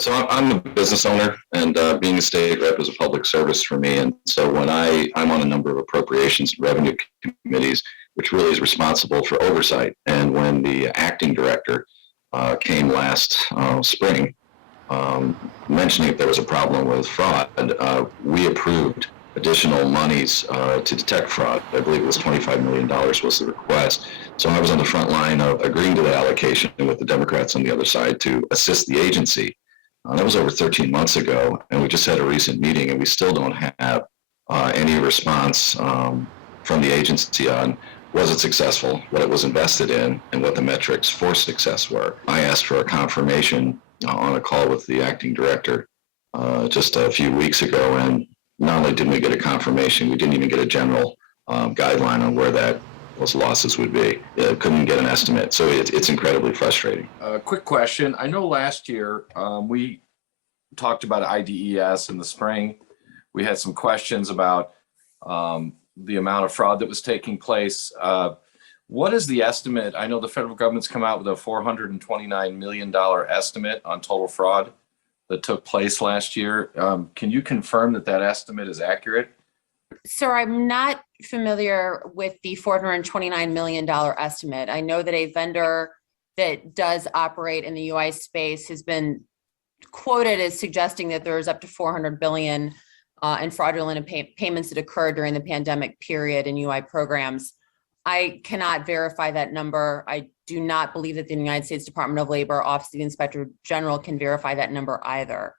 So I'm a business owner, and being a state rep is a public service for me. And so when I'm on a number of appropriations and revenue committees, which really is responsible for oversight. And when the acting director came last spring, mentioning if there was a problem with fraud, we approved additional monies to detect fraud. I believe it was $25 million was the request. So I was on the front line of agreeing to the allocation with the Democrats on the other side to assist the agency. That was over 13 months ago, and we just had a recent meeting, and we still don't have any response from the agency on was it successful, what it was invested in, and what the metrics for success were. I asked for a confirmation on a call with the acting director just a few weeks ago, and not only didn't we get a confirmation, we didn't even get a general guideline on where those losses would be. Couldn't get an estimate, so it's incredibly frustrating. Quick question. I know last year we talked about IDES in the spring. We had some questions about the amount of fraud that was taking place. What is the estimate? I know the federal government's come out with a $429 million estimate on total fraud that took place last year. Can you confirm that that estimate is accurate? Sir, I'm not familiar with the $429 million estimate. I know that a vendor that does operate in the UI space has been quoted as suggesting that there's up to $400 billion in fraudulent payments that occurred during the pandemic period in UI programs. I cannot verify that number. I do not believe that the United States Department of Labor, Office of the Inspector General can verify that number either.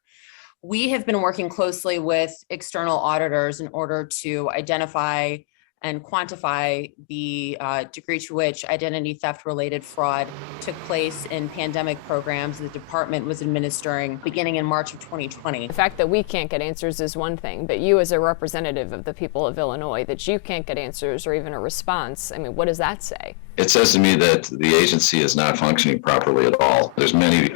We have been working closely with external auditors in order to identify and quantify the degree to which identity theft related fraud took place in pandemic programs the department was administering beginning in March of 2020. The fact that we can't get answers is one thing, but you as a representative of the people of Illinois, that you can't get answers or even a response, I mean, what does that say? It says to me that the agency is not functioning properly at all. There's many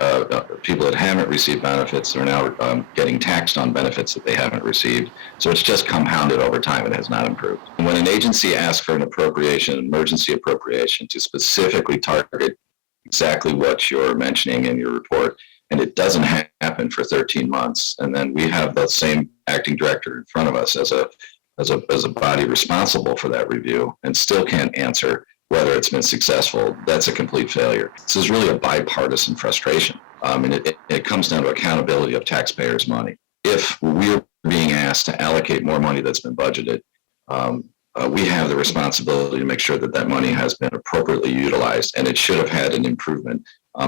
people that haven't received benefits that are now getting taxed on benefits that they haven't received. So it's just compounded over time. It has not improved. And when an agency asks for an appropriation, an emergency appropriation, to specifically target exactly what you're mentioning in your report, and it doesn't happen for 13 months, and then we have the same acting director in front of us as a body responsible for that review, and still can't answer whether it's been successful, that's a complete failure. This is really a bipartisan frustration. And it comes down to accountability of taxpayers' money. If we're being asked to allocate more money that's been budgeted, we have the responsibility to make sure that that money has been appropriately utilized, and it should have had an improvement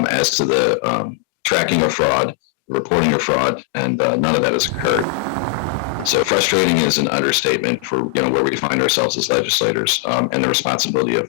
as to the tracking of fraud, reporting of fraud, and none of that has occurred. So frustrating is an understatement for where we find ourselves as legislators, and the responsibility of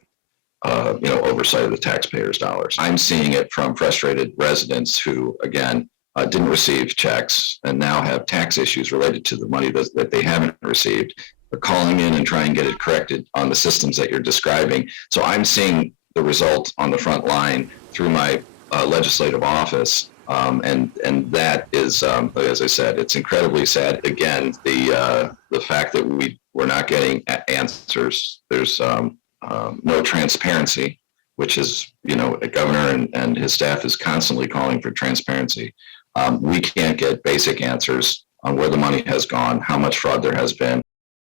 oversight of the taxpayers' dollars. I'm seeing it from frustrated residents who, again, didn't receive checks and now have tax issues related to the money that they haven't received. They're calling in and trying to get it corrected on the systems that you're describing. So I'm seeing the result on the front line through my legislative office. And that is, as I said, it's incredibly sad. Again, the fact that we're not getting answers. There's no transparency, which is, the governor and his staff is constantly calling for transparency. We can't get basic answers on where the money has gone, how much fraud there has been,